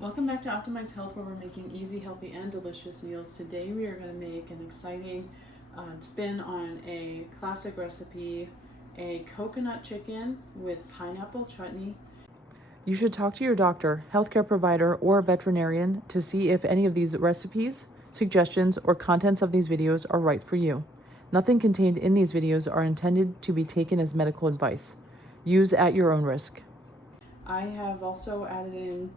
Welcome back to Optimize Health, where we're making easy, healthy, and delicious meals. Today we are going to make an exciting spin on a classic recipe, a coconut chicken with pineapple chutney. You should talk to your doctor, healthcare provider, or veterinarian to see if any of these recipes, suggestions, or contents of these videos are right for you. Nothing contained in these videos are intended to be taken as medical advice. Use at your own risk. I have also added in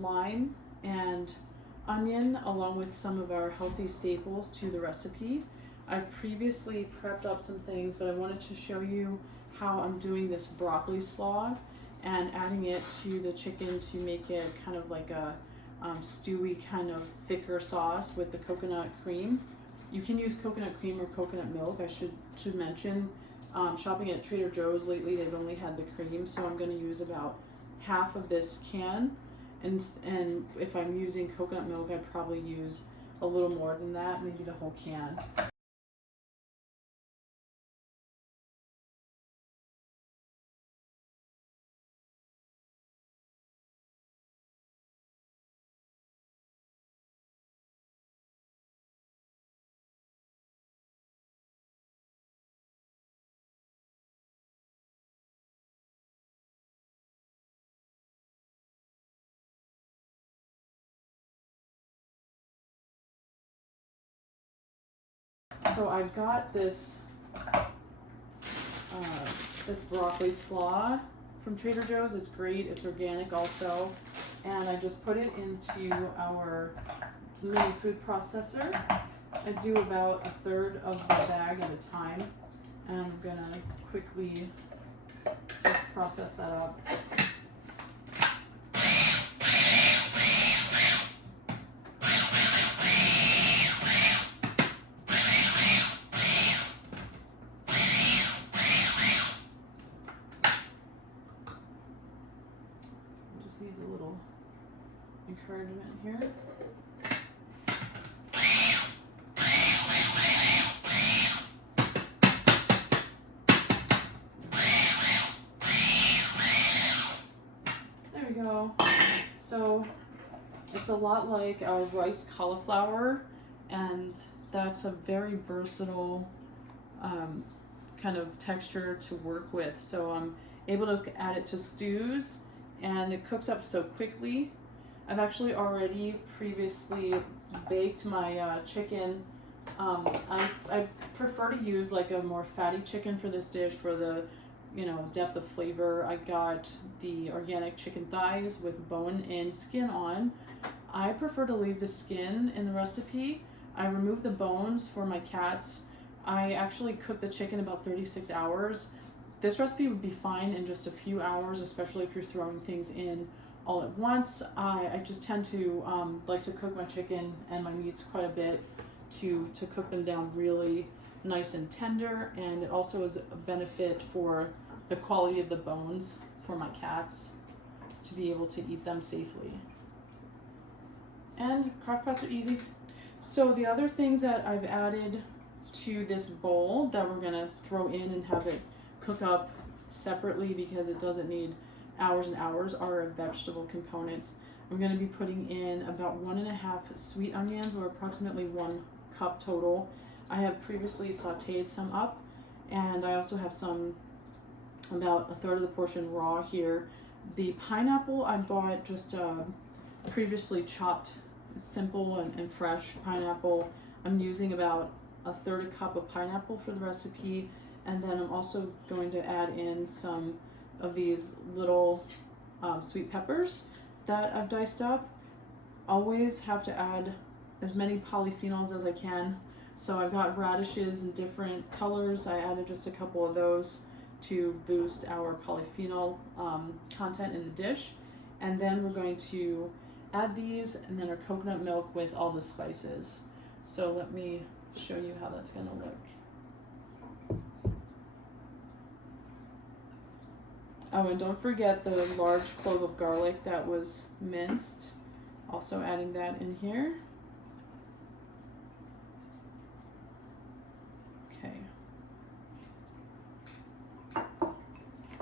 lime and onion along with some of our healthy staples to the recipe. I've previously prepped up some things, but I wanted to show you how I'm doing this broccoli slaw and adding it to the chicken to make it kind of like a stewy kind of thicker sauce with the coconut cream. You can use coconut cream or coconut milk. I should mention, shopping at Trader Joe's lately, they've only had the cream, so I'm going to use about half of this can, and if I'm using coconut milk, I'd probably use a little more than that, maybe the whole can. So I've got this this broccoli slaw from Trader Joe's. It's great. It's organic also, and I just put it into our mini food processor. I do about a third of the bag at a time, and I'm gonna quickly just process that up. Needs a little encouragement here. There we go. So it's a lot like our rice cauliflower, and that's a very versatile kind of texture to work with. So I'm able to add it to stews, and it cooks up so quickly. I've actually already previously baked my chicken. I prefer to use like a more fatty chicken for this dish for the depth of flavor. I got the organic chicken thighs with bone and skin on. I prefer to leave the skin in the recipe. I remove the bones for my cats. I actually cook the chicken about 36 hours. This recipe would be fine in just a few hours, especially if you're throwing things in all at once. I just tend to like to cook my chicken and my meats quite a bit to cook them down really nice and tender, and it also is a benefit for the quality of the bones for my cats to be able to eat them safely. And crock pots are easy. So the other things that I've added to this bowl that we're gonna throw in and have it cook up separately because it doesn't need hours and hours are vegetable components. I'm going to be putting in about 1.5 sweet onions, or approximately 1 cup total. I have previously sauteed some up, and I also have some, about a third of the portion raw here. The pineapple I bought just previously chopped. It's simple and fresh pineapple. I'm using about a third cup of pineapple for the recipe. And then I'm also going to add in some of these little sweet peppers that I've diced up. Always have to add as many polyphenols as I can. So I've got radishes in different colors. I added just a couple of those to boost our polyphenol content in the dish. And then we're going to add these, and then our coconut milk with all the spices. So let me show you how that's going to look. Oh, and don't forget the large clove of garlic that was minced. Also adding that in here. Okay.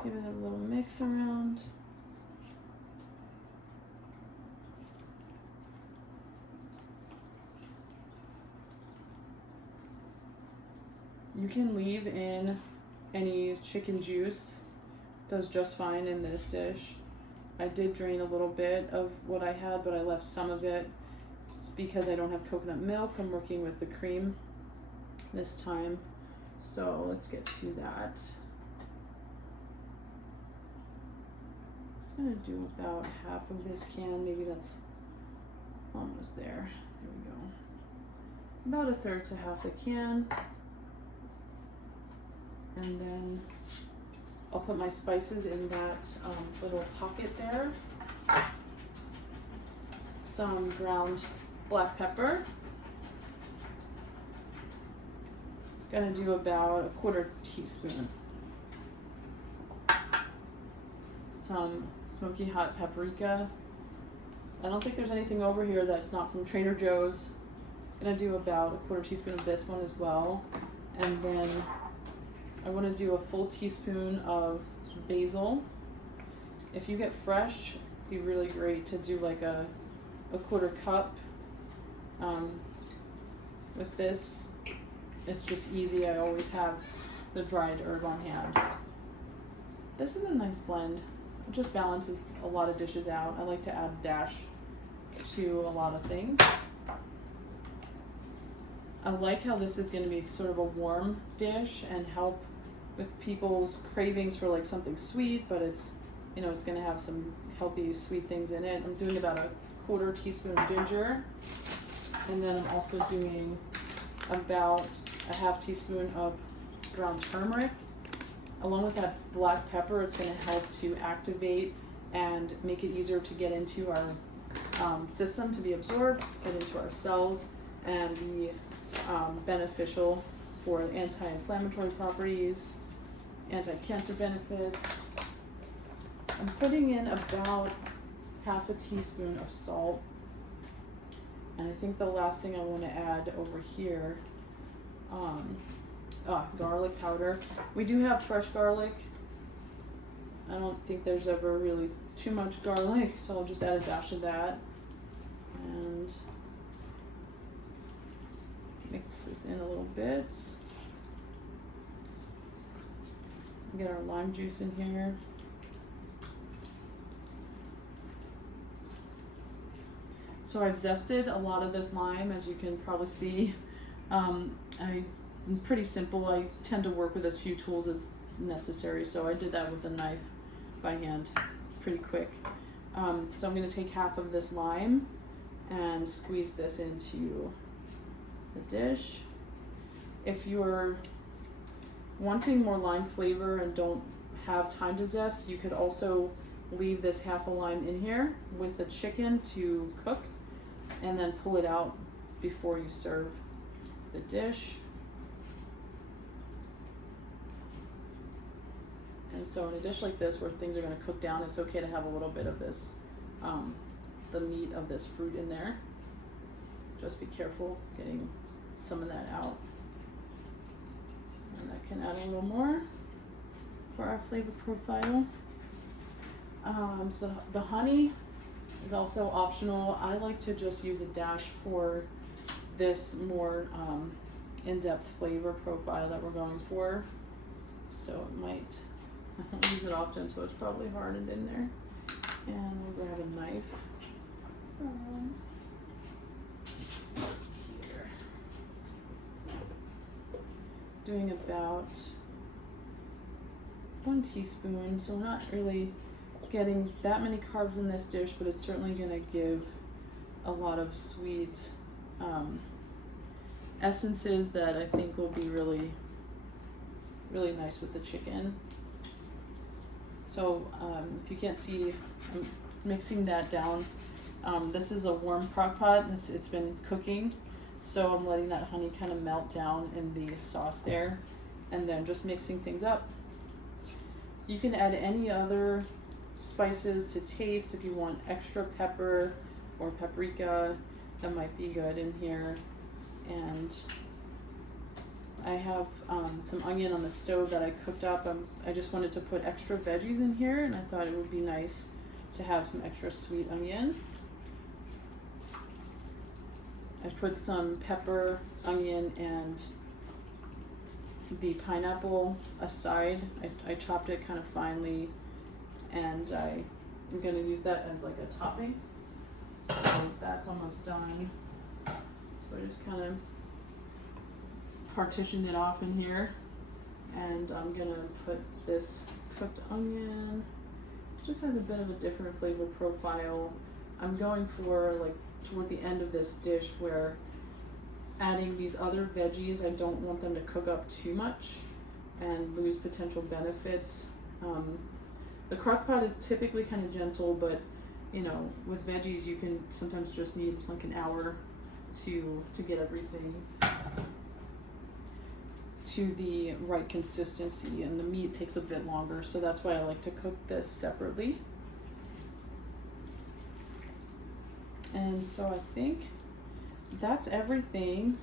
Give it a little mix around. You can leave in any chicken juice, does just fine in this dish. I did drain a little bit of what I had, but I left some of it. It's because I don't have coconut milk. I'm working with the cream this time. So let's get to that. I'm gonna do about half of this can, maybe that's almost there. There we go. About a third to half a can. And then I'll put my spices in that little pocket there. Some ground black pepper. Gonna do about 1/4 teaspoon. Some smoky hot paprika. I don't think there's anything over here that's not from Trader Joe's. Gonna do about 1/4 teaspoon of this one as well. And then I want to do a full teaspoon of basil. If you get fresh, it'd be really great to do like a 1/4 cup. With this, it's just easy. I always have the dried herb on hand. This is a nice blend. It just balances a lot of dishes out. I like to add a dash to a lot of things. I like how this is going to be sort of a warm dish and help with people's cravings for like something sweet, but it's, you know, it's going to have some healthy sweet things in it. I'm doing about a 1/4 teaspoon of ginger, and then I'm also doing about a 1/2 teaspoon of ground turmeric. Along with that black pepper, it's going to help to activate and make it easier to get into our system, to be absorbed, get into our cells, and be beneficial for anti-inflammatory properties, anti-cancer benefits. I'm putting in about 1/2 teaspoon of salt. And I think the last thing I want to add over here, garlic powder. We do have fresh garlic. I don't think there's ever really too much garlic, so I'll just add a dash of that. And mix this in a little bit. Get our lime juice in here. So I've zested a lot of this lime, as you can probably see. I'm pretty simple. I tend to work with as few tools as necessary, so I did that with a knife by hand. Pretty quick. So I'm going to take half of this lime and squeeze this into the dish. If you're wanting more lime flavor and don't have time to zest, you could also leave this half a lime in here with the chicken to cook and then pull it out before you serve the dish. And so in a dish like this where things are going to cook down, it's okay to have a little bit of this, the meat of this fruit in there. Just be careful getting some of that out. And I can add a little more for our flavor profile. So the honey is also optional. I like to just use a dash for this more in-depth flavor profile that we're going for. So it might, I don't use it often, so it's probably hardened in there. And we'll grab a knife here. Doing about 1 teaspoon, so we're not really getting that many carbs in this dish, but it's certainly going to give a lot of sweet essences that I think will be really, really nice with the chicken. So if you can't see, I'm mixing that down. This is a warm crock pot. It's been cooking, so I'm letting that honey kind of melt down in the sauce there, and then just mixing things up. You can add any other spices to taste. If you want extra pepper or paprika, that might be good in here. And I have some onion on the stove that I cooked up. I just wanted to put extra veggies in here, and I thought it would be nice to have some extra sweet onion. I put some pepper, onion, and the pineapple aside. I chopped it kind of finely, and I'm gonna use that as like a topping. So that's almost done. So I just kind of partitioned it off in here, and I'm gonna put this cooked onion. It just has a bit of a different flavor profile. I'm going for like toward the end of this dish where adding these other veggies, I don't want them to cook up too much and lose potential benefits. The crock pot is typically kind of gentle, but you know, with veggies you can sometimes just need like an hour to get everything to the right consistency, and the meat takes a bit longer, so that's why I like to cook this separately. And so I think that's everything.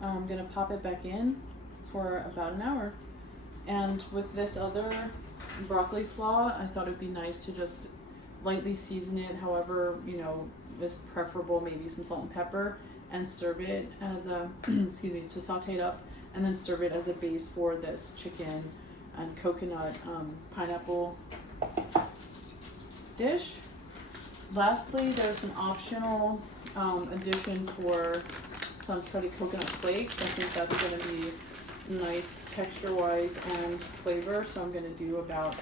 I'm gonna pop it back in for about an hour. And with this other broccoli slaw, I thought it'd be nice to just lightly season it however, you know, is preferable, maybe some salt and pepper, and serve it as a, excuse me, to saute it up, and then serve it as a base for this chicken and coconut pineapple dish. Lastly, there's an optional addition for some shredded coconut flakes. I think that's going to be nice texture-wise and flavor, so I'm going to do about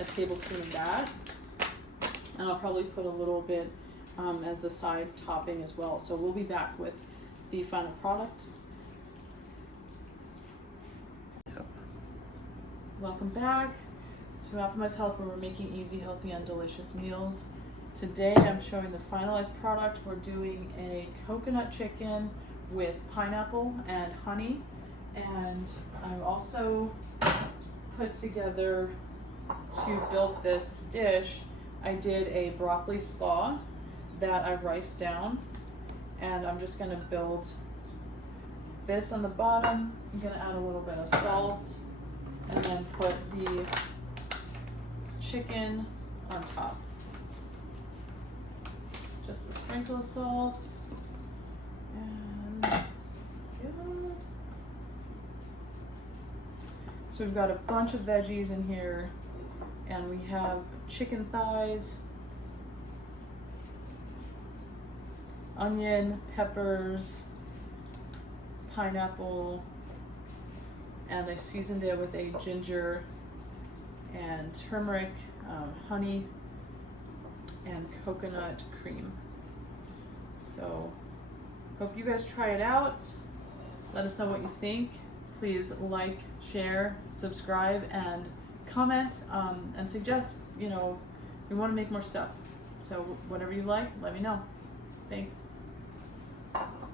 a tablespoon of that. And I'll probably put a little bit as the side topping as well. So we'll be back with the final product. Welcome back to Optimize Health, where we're making easy, healthy, and delicious meals. Today I'm showing the finalized product. We're doing a coconut chicken with pineapple and honey, and I've also put together, to build this dish, I did a broccoli slaw that I riced down, and I'm just going to build this on the bottom. I'm going to add a little bit of salt and then put the chicken on top. Just a sprinkle of salt, and this looks good. So we've got a bunch of veggies in here, and we have chicken thighs, onion, peppers, pineapple, and I seasoned it with a ginger and turmeric, honey, and coconut cream. So hope you guys try it out. Let us know what you think. Please like, share, subscribe, and comment, and suggest, you know, we want to make more stuff. So whatever you like, let me know. Thanks.